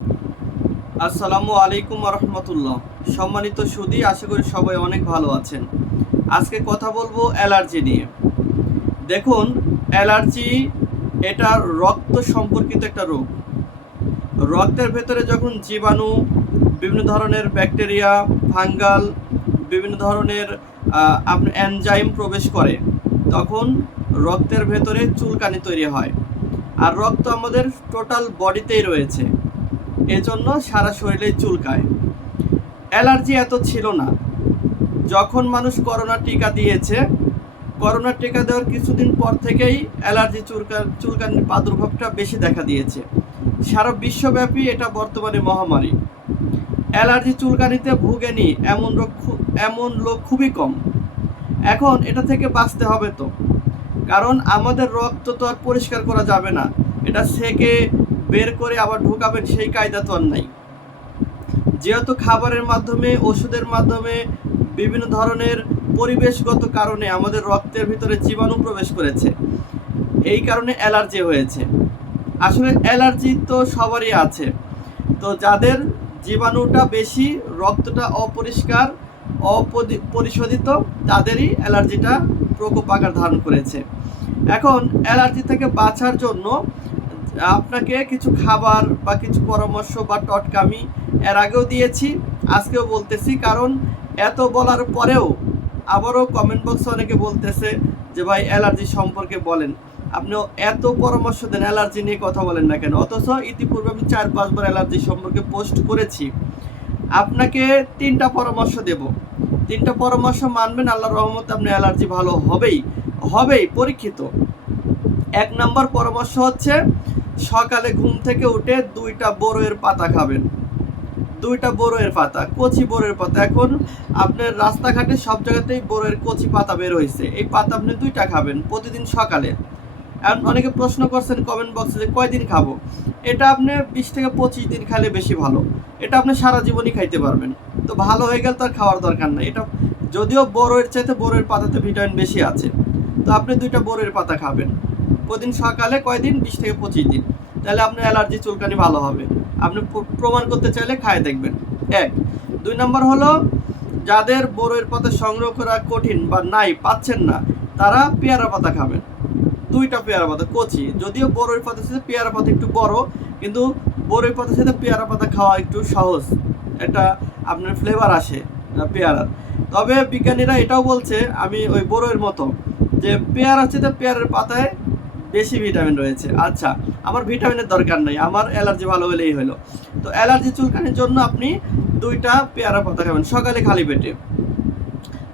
আসসালামু আলাইকুম রহমতুল্লাহ। সম্মানিত সুধী, আশা করি সবাই অনেক ভালো আছেন। আজকে কথা বলবো অ্যালার্জি নিয়ে। দেখুন, অ্যালার্জি এটা রক্ত সম্পর্কিত একটা রোগ। রক্তের ভেতরে যখন জীবাণু, বিভিন্ন ধরনের ব্যাকটেরিয়া, ফাঙ্গাল, বিভিন্ন ধরনের আপনার এনজাইম প্রবেশ করে, তখন রক্তের ভেতরে চুলকানি তৈরি হয়। আর রক্ত আমাদের টোটাল বডিতেই রয়েছে, এজন্য সারা শরীরে চুলকায়। অ্যালার্জি এত ছিল না যখন মানুষ করোনা টিকা দিয়েছে। করোনা টিকা দেওয়ার কিছুদিন পর থেকেই অ্যালার্জি চুলকানির প্রাদুর্ভাবটা বেশি দেখা দিয়েছে। সারা বিশ্বব্যাপী এটা বর্তমানে মহামারী। অ্যালার্জি চুলকানিতে ভুগেনি এমন লোক খুবই কম। এখন এটা থেকে বাঁচতে হবে তো, কারণ আমাদের রক্ত তো আর পরিষ্কার করা যাবে না। এটা সেকে বের করে আবার ঢোকাবেন সেই কায়দা তো আর নাই। যেহেতু খাবারের মাধ্যমে, ওষুধের মাধ্যমে, বিভিন্ন ধরনের পরিবেশগত কারণে আমাদের রক্তের ভিতরে জীবাণু প্রবেশ করেছে, এই কারণে অ্যালার্জি হয়েছে। আসলে অ্যালার্জি তো সবারই আছে। তো যাদের জীবাণুটা বেশি, রক্তটা অপরিষ্কার, অপরিশোধিত, তাদেরই অ্যালার্জিটা প্রকোপ আকার ধারণ করেছে। এখন অ্যালার্জি থেকে বাঁচার জন্য আপনাকে কিছু খাবার বা কিছু পরামর্শ বা টটকা আমি এর আগেও দিয়েছি, আজকেও বলতেছি। কারণ এত বলার পরেও আবারও কমেন্ট বক্সে অনেকে বলতেছে যে ভাই অ্যালার্জি সম্পর্কে বলেন, আপনি এত পরামর্শ দেন, অ্যালার্জি নিয়ে কথা বলেন না কেন? অথচ ইতিপূর্বে আমি 4-5 বার অ্যালার্জি সম্পর্কে পোস্ট করেছি। আপনাকে 3টা পরামর্শ দেব। 3টা পরামর্শ মানবেন, আল্লাহর রহমতে আপনার অ্যালার্জি ভালো হবেই পরীক্ষিত। 1 নম্বর পরামর্শ হচ্ছে, সকালে ঘুম থেকে উঠে 2টা বড়ইয়ের পাতা খাবেন। 2টা বড়ইয়ের পাতা, কচি বড়ইয়ের পাতা। এখন আপনার রাস্তাঘাটে সব জায়গাতেই বড়ইয়ের কচি পাতা বের হয়েছে। এই পাতা আপনি 2টা খাবেন প্রতিদিন সকালে। এখন অনেকে প্রশ্ন করছেন কমেন্ট বক্সে যে কয়দিন খাবো? এটা আপনি 20 থেকে 25 দিন খাইলে বেশি ভালো। এটা আপনি সারা জীবনই খাইতে পারবেন। তো ভালো হয়ে গেলে তো আর খাওয়ার দরকার নাই। এটা যদিও বড়ইয়ের চাইতে বড়ইয়ের পাতাতে ভিটামিন বেশি আছে। তো আপনি 2টা বড়ইয়ের পাতা খাবেন প্রতিদিন সকালে। কয়দিন? 20 থেকে 25 দিন। তাহলে আপনার অ্যালার্জি চুলকানি ভালো হবে। আপনি প্রমাণ করতে চাইলে খায় দেখবেন। 1। 2 নম্বর হলো, যাদের বড়ইয়ের পাতা সংগ্রহ করা কঠিন বা নাই, পাচ্ছেন না, তারা পেয়ারা পাতা খাবেন। 2টা পেয়ারা পাতা কচি। যদিও বড়ইয়ের পাতার সাথে পেয়ারা পাতা একটু বড়, কিন্তু বড়ইয়ের পাতার সাথে পেয়ারা পাতা খাওয়া একটু সহজ। এটা আপনার ফ্লেভার আসে পেয়ারার। তবে বিজ্ঞানীরা এটাও বলছে, আমি ওই বড়ইয়ের মতো, যে পেয়ারা হচ্ছে পেয়ারার পাতায় বেশি ভিটামিন রয়েছে। আচ্ছা, আমার ভিটামিনের দরকার নাই, আমার অ্যালার্জি ভালো হলেই হলো। তো অ্যালার্জি চুলকানির জন্য আপনি 2টা পেয়ারা পাতা খাবেন সকালে খালি পেটে।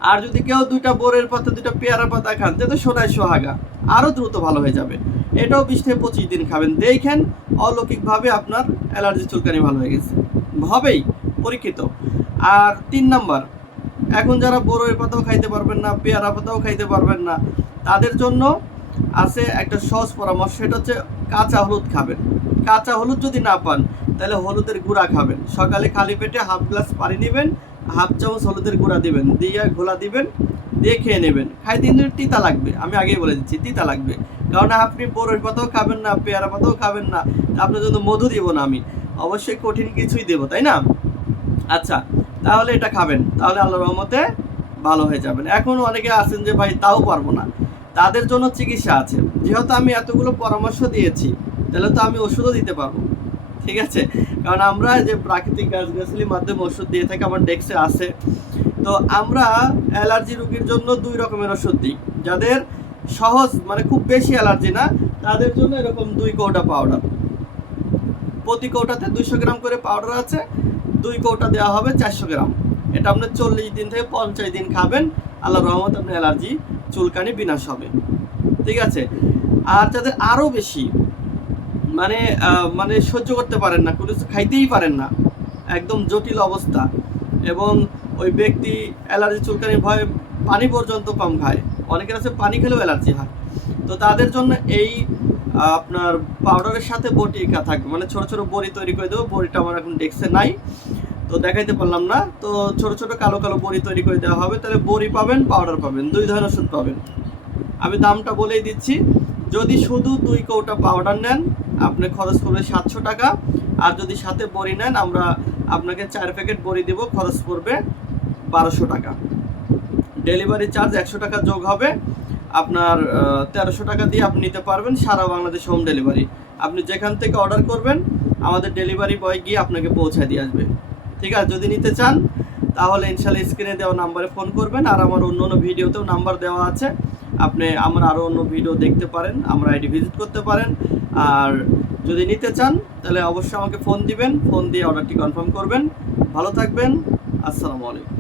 আর যদি কেউ 2টা বড়ইয়ের পাতা, 2টা পেয়ারা পাতা খান, তাহলে সোনায় সোহাগা, আরও দ্রুত ভালো হয়ে যাবে। এটাও 20 থেকে 25 দিন খাবেন, দেখেন অলৌকিকভাবে আপনার অ্যালার্জি চুলকানি ভালো হয়ে গেছে। হবেই, পরীক্ষিত। আর 3 নাম্বার, এখন যারা বড়ইয়ের পাতাও খাইতে পারবেন না, পেয়ারা পাতাও খাইতে পারবেন না, তাদের জন্য আছে একটা সহজ পরামর্শ। সেটা হচ্ছে কাঁচা হলুদ খাবেন। কাঁচা হলুদ যদি না পান, তাহলে হলুদের গুঁড়া খাবেন। সকালে খালি পেটে হাফ গ্লাস পানি নেবেন, হাফ চামচ হলুদের গুঁড়া দিবেন, দিয়ে ঘোলা দিবেন, দিয়ে খেয়ে নেবেন। খাইতে কিন্তু তিতা লাগবে, আমি আগেই বলে দিচ্ছি তিতা লাগবে। কারণ আপনি বড়ইয়ের পাতাও খাবেন না, পেয়ারা পাতাও খাবেন না, আপনার জন্য মধু দিব না আমি, অবশ্যই কঠিন কিছুই দেবো, তাই না? আচ্ছা, তাহলে এটা খাবেন, তাহলে আল্লাহর রহমতে ভালো হয়ে যাবেন। এখন অনেকে আছেন যে ভাই তাও পারবো না, তাদের জন্য চিকিৎসা আছে। যেহেতু আমি এতগুলো পরামর্শ দিয়েছি, তাহলে তো আমি ওষুধও দিতে পারবো, ঠিক আছে? কারণ আমরা যে প্রাকৃতিক গাছগাছালির মাধ্যমে ওষুধ দিয়ে থাকি, আমার ডেস্কে আছে। তো আমরা অ্যালার্জি রোগীর জন্য 2 রকমের ওষুধ দিই। যাদের সহজ, মানে খুব বেশি অ্যালার্জি না, তাদের জন্য এরকম 2 কৌটা পাউডার। প্রতি কৌটাতে 200 গ্রাম করে পাউডার আছে, 2 কৌটা দেওয়া হবে 400 গ্রাম। এটা আপনি 40 দিন থেকে 50 দিন খাবেন, আল্লাহর রহমতে আপনার অ্যালার্জি চুলকানি বিনাশ হবে, ঠিক আছে? আর যাদের আরও বেশি, মানে মানে সহ্য করতে পারেন না, কোনো কিছু খাইতেই পারেন না, একদম জটিল অবস্থা, এবং ওই ব্যক্তি অ্যালার্জি চুলকানির ভয়ে পানি পর্যন্ত কম খায়, অনেকের আছে পানি খেলেও অ্যালার্জি হয়, তো তাদের জন্য এই আপনার পাউডারের সাথে বটিকা থাকবে, মানে ছোট ছোট বড়ি তৈরি করে দেবো। বড়িটা আমার এখন ডেস্কে নাই, তো দেখাইতে পারলাম না। তো ছোট ছোট কালো কালো বড়ি তৈরি করে দেওয়া হবে। তাহলে বড়ি পাবেন, পাউডার পাবেন, 2 ধরনের ওষুধ পাবেন। আমি দামটা বলেই দিচ্ছি, যদি শুধু 2 কৌটা পাউডার নেন, আপনি খরচ করবে 700 টাকা। আর যদি সাথে বড়ি নেন আমরা আপনাকে 4 প্যাকেট বড়ি দেব, খরচ পড়বে 1200 টাকা। ডেলিভারি চার্জ 100 টাকা যোগ হবে, আপনার 1300 টাকা দিয়ে আপনি নিতে পারবেন সারা বাংলাদেশ হোম ডেলিভারি। আপনি যেখান থেকে অর্ডার করবেন আমাদের ডেলিভারি বয় গিয়ে আপনাকে পৌঁছায় দিয়ে আসবে। ঠিক আছে, যদি নিতে চান তাহলে ইনশাল্লাহ স্ক্রিনে দেওয়া নাম্বারে ফোন করবেন। আর আমার অন্য অন্য ভিডিওতেও নাম্বার দেওয়া আছে, আপনি আমার আরও অন্য ভিডিও দেখতে পারেন, আমার আইডি ভিজিট করতে পারেন। আর যদি নিতে চান তাহলে অবশ্যই আমাকে ফোন দিবেন, ফোন দিয়ে অর্ডারটি কনফার্ম করবেন। ভালো থাকবেন, আসসালামু আলাইকুম।